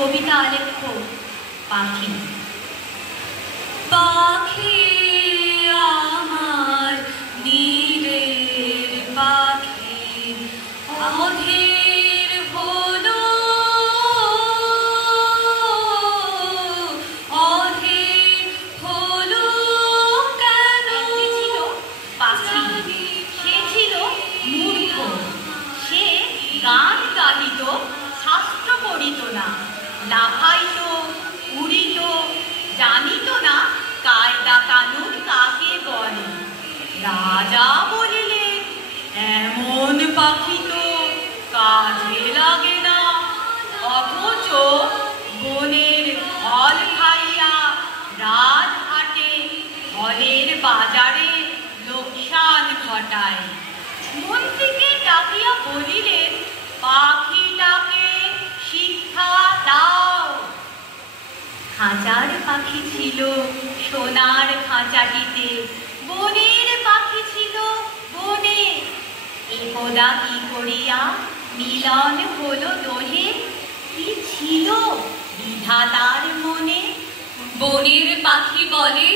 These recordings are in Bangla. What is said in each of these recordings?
কবিতা আলেখ্য পাখি। পাখি আমার নীরের পাখি, অধীর হলো অধীর হলো কেন? ছিল পাখি, সে ছিল মূর্খ, সে গান গাহিত, শাস্ত্র পড়িত না, লাফাইত উড়িত, জানিত না কায়দা কানুন কাকে বলে। রাজা বলিলেন, এমন পাখি তো কাজে লাগে না, অথচ বনের ফল খাইয়া রাজহাটে ফলের বাজারে লোকসান ঘটায়। মন্ত্রীকে ডাকিয়া বলিলেন, পাখিটাকে শিক্ষা দাও। খাঁচার পাখি ছিল সোনার খাঁচাটিতে, বনের পাখি ছিল বনে। একদা কি করিয়া মিলন হলো দোহে, কি ছিল বিধাতার মনে। বনের পাখি বলে,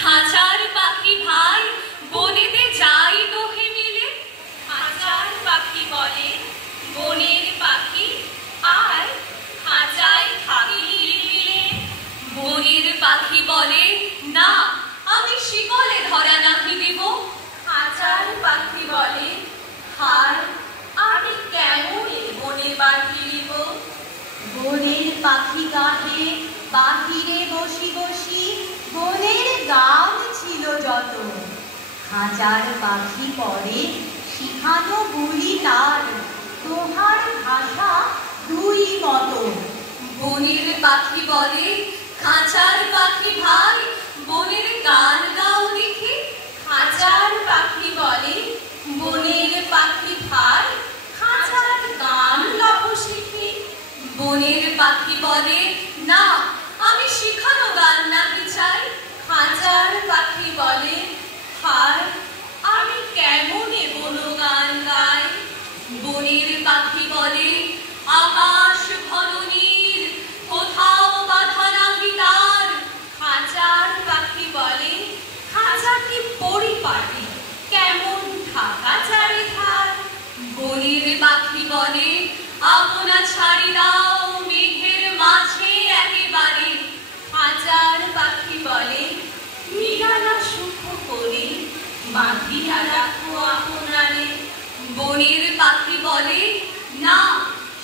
খাঁচার পাখি ভাই, বনেতে যাই দোহে মিলে। খাঁচার পাখি বলে, বনের পাখি আর খাঁচায় থাকি মিলে। বনের পাখি বলে, না আমি শিকলে ধরা নাহি দেব। খাঁচার পাখি বলে, হায় আমি কেমন বনে বাঁধি দিব। বনের পাখি গাহে বাহিরে বসি বসি, বনের গান ছিল যত। খাঁচার পাখি পরে শিখানো বলি তার, তোহার ভাষা দুই মতো। বনের পাখি বলে, খাঁচার পাখি ভাই, বনের গান গাও দেখি। খাঁচার পাখি বলে, বনের পাখি ভাই, খাঁচার গান গাও শিখি। বনের পাখি বলে, না আমি শিখানো গান নাকি চাই। খাঁচার পাখি বলে, হায় আমি কেমনে বন গান গাই। বনের পাখি বলে, আকাশ ঘন নীল, কোথাও বাধা নাহি তার। খাঁচার পাখি বলে, খাঁচাটি পরিপাটি, কেমন ঢাকা চারি ধার। বনের পাখি বলে, আপনা ছাড়ি দাও মেঘের মাঝে একেবারে। খাঁচার পাখি বলে, নিরালা সুখ করে বাঁধিয়া রাখো আপনারে। বনের পাখি বলে, না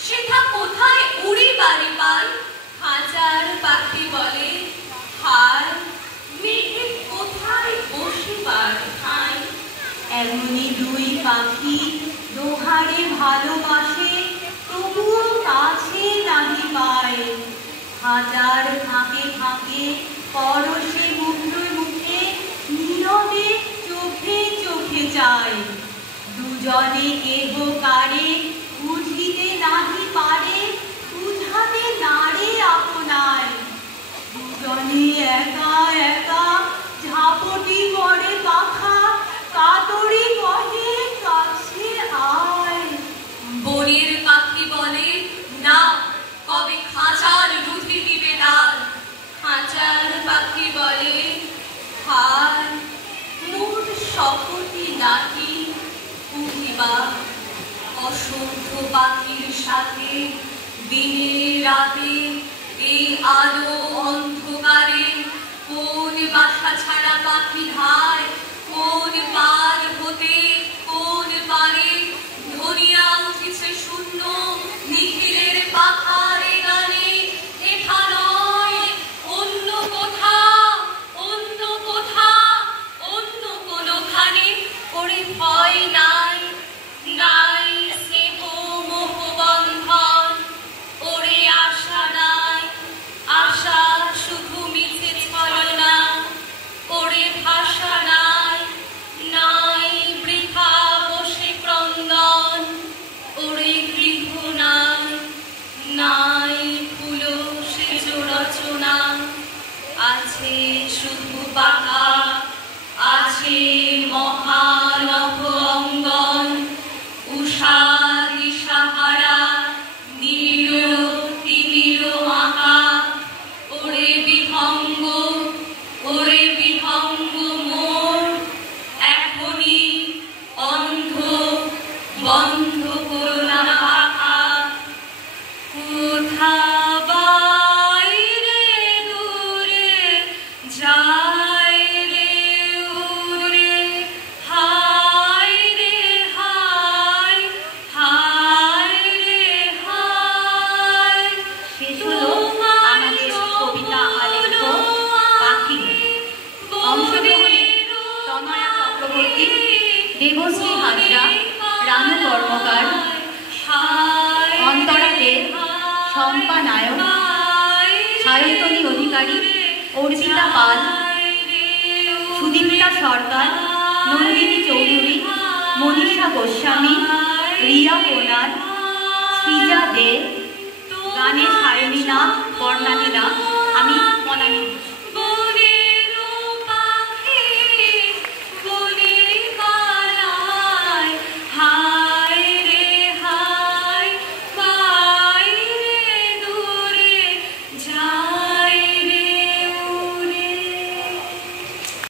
সেটা কোথায় উড়িবারে পাই। খাঁচার পাখি বলে, হায় মেঘে কোথায় বসিবার ঠাঁই। এমনি দুই পাখি দোহারে ভালোবাসে, তবুও কাছে নাহি পায়। খাঁচার ফাঁকে ফাঁকে পরশে মুখে মুখে, নীরবে চোখে চোখে চায়। দুজনে কেহ কারে বুঝিতে নাহি পারে, বুঝাতে নারে আপনায়। দুজনে একা একা ঝাপটি করে পাখা, কাতরি কহে কাছে আয়। বনের পাখি বলে, না কবে খাঁচার রুধি দিবে ডাল। খাঁচার পাখি বলে, হায় মোর শপথি নাকি পুহিবা। অসংখ্য পাখির সাথে দিনে রাতে, এই আলো অন্ধকারে, কোন বাসা ছাড়া পাখি ধায়, কোন পার হতে কোন পারে। ধরিয়া উঠেছে শূন্য নিখিলের পাখারে গানে। এখা নয় অন্য কোথা, অন্য কোথা, অন্য কোনখানে। ওরে ভয় নাই, নাই স্নেহ মোহ বন্ধন। ওরে আশা নাই, আশা শুধু মিছে ছলনা। ওরে ভাষা নাই, নাই বৃথা বসে ক্রন্দন। ওরে গৃহ নাই, নাই ফুল সেজ রচনা। আছে শুধু পাকা, আছে মহানভ অঙ্গন। উষা দিশাহারা, নীল তিমির সায়ন্তনী অধিকারী, অর্পিতা পাল, সুদীপ্তা সরকার, নন্দিনী চৌধুরী, মনীষা গোস্বামী, রিয়া কোনার, সৃজা দে, গানে সায়নী নাথ,